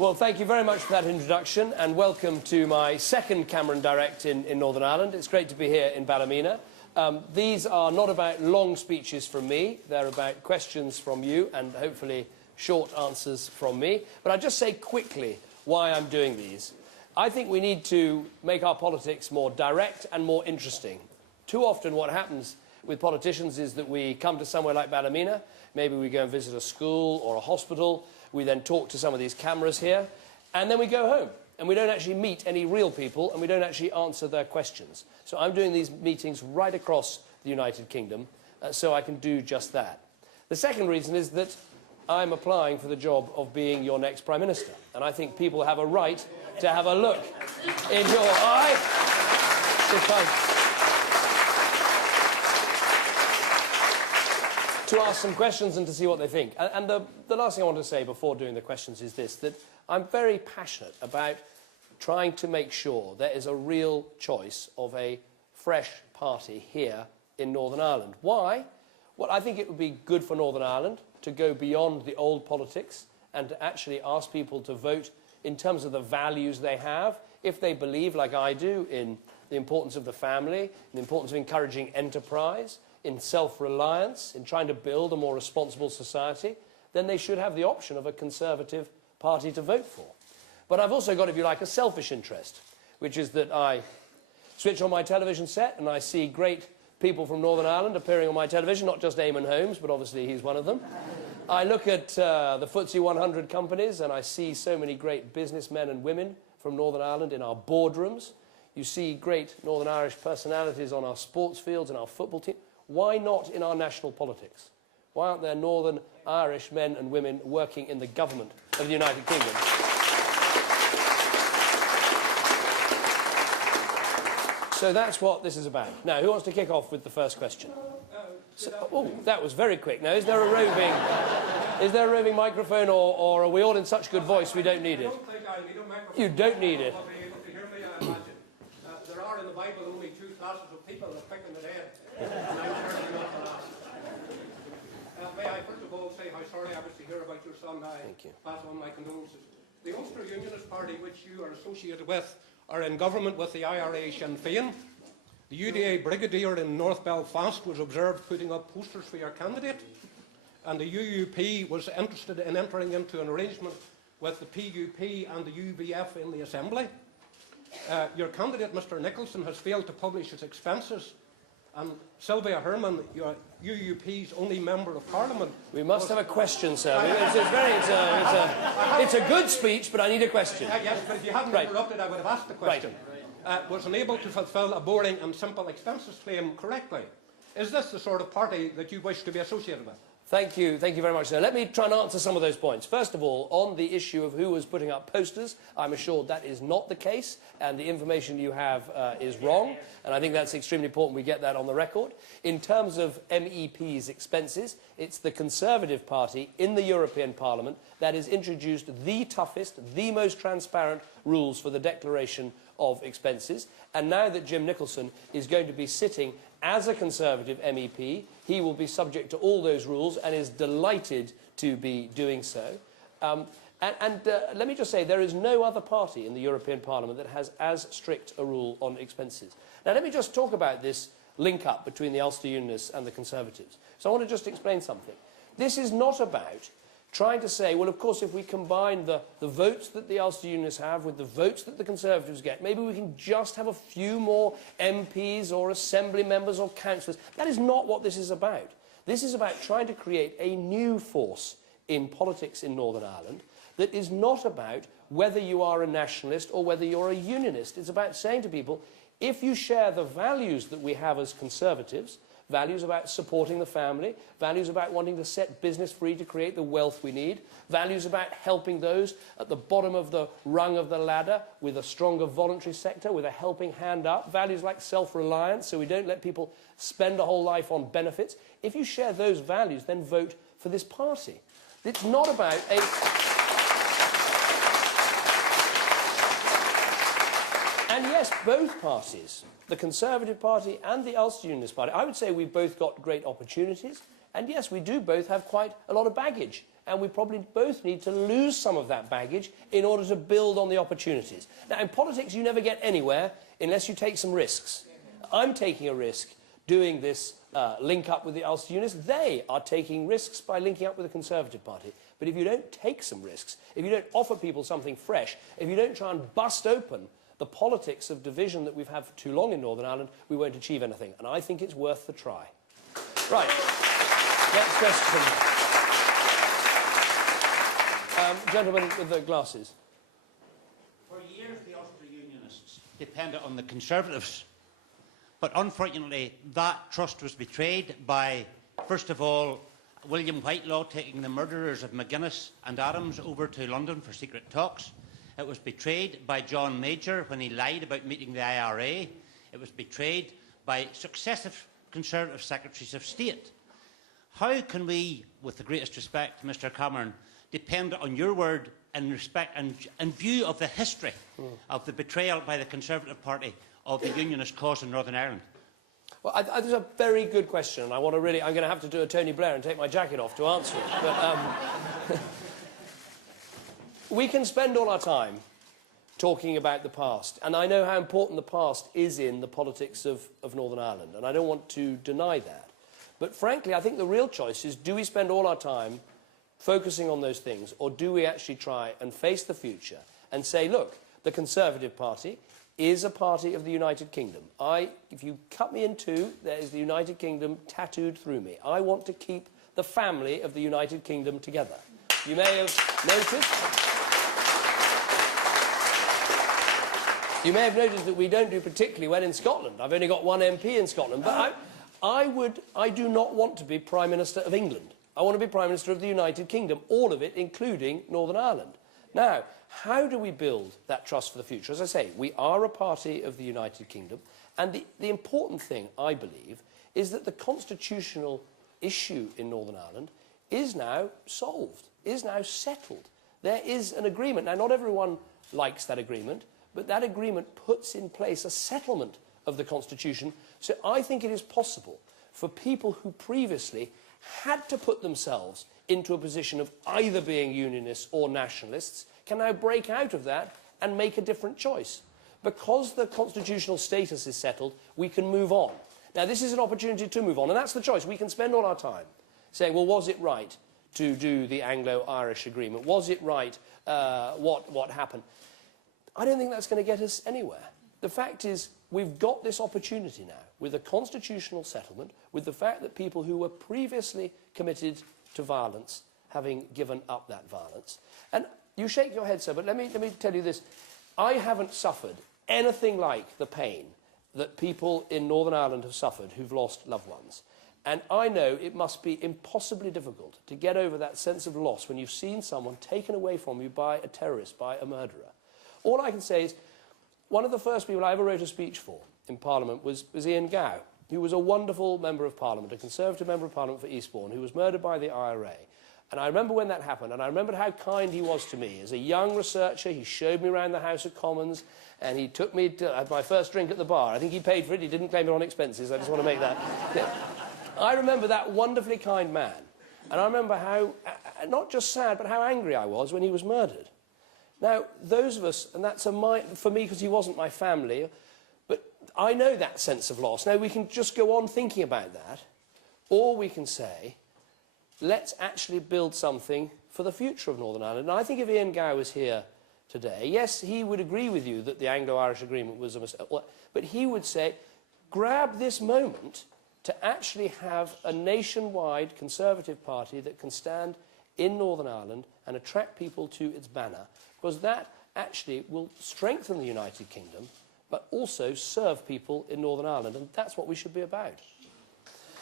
Well, thank you very much for that introduction, and welcome to my second Cameron Direct in Northern Ireland. It's great to be here in Ballymena. These are not about long speeches from me. They're about questions from you and hopefully short answers from me. But I'll just say quickly why I'm doing these. I think we need to make our politics more direct and more interesting. Too often what happens with politicians is that we come to somewhere like Ballymena, maybe we go and visit a school or a hospital, we then talk to some of these cameras here, and then we go home. And we don't actually meet any real people, and we don't actually answer their questions. So I'm doing these meetings right across the United Kingdom, so I can do just that. The second reason is that I'm applying for the job of being your next Prime Minister. And I think people have a right to have a look in your eye, to ask some questions and to see what they think. And the last thing I want to say before doing the questions is this, that I'm very passionate about trying to make sure there is a real choice of a fresh party here in Northern Ireland. Why? Well, I think it would be good for Northern Ireland to go beyond the old politics and to actually ask people to vote in terms of the values they have, if they believe, like I do, in the importance of the family, the importance of encouraging enterprise, in self-reliance, in trying to build a more responsible society, then they should have the option of a Conservative party to vote for. But I've also got, if you like, a selfish interest, which is that I switch on my television set and I see great people from Northern Ireland appearing on my television, not just Eamon Holmes, but obviously he's one of them. I look at the FTSE 100 companies and I see so many great businessmen and women from Northern Ireland in our boardrooms. You see great Northern Irish personalities on our sports fields and our football team. Why not in our national politics? Why aren't there Northern Irish men and women working in the government of the United Kingdom? So that's what this is about. Now, who wants to kick off with the first question? Oh, that was very quick. Now, is there a roving microphone, or are we all in such good voice we don't need it? I don't think I need a microphone. You don't need it. I'll be able to hear me, I imagine. There are in the Bible only two classes of people, the quick and the dead. And I'm certainly not the last. May I first of all say how sorry I was to hear about your son. Thank you. Pass on my condolences. The Ulster Unionist Party, which you are associated with, are in government with the IRA Sinn Féin. The UDA brigadier in North Belfast was observed putting up posters for your candidate, and the UUP was interested in entering into an arrangement with the PUP and the UVF in the Assembly. Your candidate, Mr Nicholson, has failed to publish his expenses, and Sylvia Herman, your UUP's only member of Parliament... We must have a question, sir. It's a good speech, but I need a question. Yes, but if you hadn't interrupted, I would have asked the question. Was unable to fulfil a boring and simple expenses claim correctly. Is this the sort of party that you wish to be associated with? Thank you very much, sir. Let me try and answer some of those points. First of all, on the issue of who was putting up posters, I'm assured that is not the case, and the information you have is wrong, and I think that's extremely important we get that on the record. In terms of MEP's expenses, it's the Conservative Party in the European Parliament that has introduced the toughest, the most transparent rules for the declaration of expenses, and now that Jim Nicholson is going to be sitting as a Conservative MEP, he will be subject to all those rules and is delighted to be doing so. Let me just say, there is no other party in the European Parliament that has as strict a rule on expenses. Now, let me just talk about this link-up between the Ulster Unionists and the Conservatives. So I want to just explain something. This is not about trying to say, well, of course, if we combine the votes that the Ulster Unionists have with the votes that the Conservatives get, maybe we can just have a few more MPs or Assembly members or councillors. That is not what this is about. This is about trying to create a new force in politics in Northern Ireland that is not about whether you are a nationalist or whether you're a unionist. It's about saying to people, if you share the values that we have as Conservatives, values about supporting the family, values about wanting to set business free to create the wealth we need, values about helping those at the bottom of the rung of the ladder with a stronger voluntary sector, with a helping hand up, values like self-reliance, so we don't let people spend a whole life on benefits. If you share those values, then vote for this party. It's not about a... And yes, both parties, the Conservative Party and the Ulster Unionist Party, I would say we've both got great opportunities And yes, we do both have quite a lot of baggage. And we probably both need to lose some of that baggage in order to build on the opportunities. Now, in politics, you never get anywhere unless you take some risks. I'm taking a risk doing this link up with the Ulster Unionists. They are taking risks by linking up with the Conservative Party. But if you don't take some risks, if you don't offer people something fresh, if you don't try and bust open the politics of division that we've had for too long in Northern Ireland, we won't achieve anything. And I think it's worth the try. Right. Next question. Gentleman with the glasses. For years, the Ulster Unionists depended on the Conservatives. But unfortunately, that trust was betrayed by, first of all, William Whitelaw taking the murderers of McGuinness and Adams over to London for secret talks. It was betrayed by John Major when he lied about meeting the IRA. It was betrayed by successive Conservative Secretaries of State. How can we, with the greatest respect, Mr Cameron, depend on your word in respect and in view of the history of the betrayal by the Conservative Party of the Unionist cause in Northern Ireland? Well, that's a very good question, and I'm going to have to do a Tony Blair and take my jacket off to answer it. But we can spend all our time talking about the past, and I know how important the past is in the politics of Northern Ireland, and I don't want to deny that. But frankly, I think the real choice is, do we spend all our time focusing on those things, or do we actually try and face the future and say, look, the Conservative Party is a party of the United Kingdom. If you cut me in two, there is the United Kingdom tattooed through me. I want to keep the family of the United Kingdom together. You may have noticed that we don't do particularly well in Scotland. I've only got one MP in Scotland, but I do not want to be Prime Minister of England. I want to be Prime Minister of the United Kingdom, all of it, including Northern Ireland. Now, how do we build that trust for the future? As I say, we are a party of the United Kingdom, and the important thing, I believe, is that the constitutional issue in Northern Ireland is now solved, is now settled. There is an agreement. Now, not everyone likes that agreement, but that agreement puts in place a settlement of the Constitution. So I think it is possible for people who previously had to put themselves into a position of either being unionists or nationalists can now break out of that and make a different choice. Because the constitutional status is settled, we can move on. Now, this is an opportunity to move on, and that's the choice. We can spend all our time saying, well, was it right to do the Anglo-Irish agreement? Was it right? What happened? I don't think that's going to get us anywhere. The fact is, we've got this opportunity now, with a constitutional settlement, with the fact that people who were previously committed to violence having given up that violence. And you shake your head, sir, but let me tell you this. I haven't suffered anything like the pain that people in Northern Ireland have suffered who've lost loved ones. And I know it must be impossibly difficult to get over that sense of loss when you've seen someone taken away from you by a terrorist, by a murderer. All I can say is, one of the first people I ever wrote a speech for in Parliament was Ian Gow, who was a wonderful Member of Parliament, a Conservative Member of Parliament for Eastbourne, who was murdered by the IRA. And I remember when that happened, and I remembered how kind he was to me. As a young researcher, he showed me around the House of Commons, and he took me to have my first drink at the bar. I think he paid for it. He didn't claim it on expenses. I just want to make that clear. I remember that wonderfully kind man. And I remember how, not just sad, but how angry I was when he was murdered. Now, those of us, and that's for me because he wasn't my family, but I know that sense of loss. Now, we can just go on thinking about that, or we can say, let's actually build something for the future of Northern Ireland. And I think if Ian Gow was here today, yes, he would agree with you that the Anglo-Irish agreement was a mistake, but he would say, grab this moment to actually have a nationwide Conservative Party that can stand in Northern Ireland and attract people to its banner, because that actually will strengthen the United Kingdom, but also serve people in Northern Ireland, and that's what we should be about.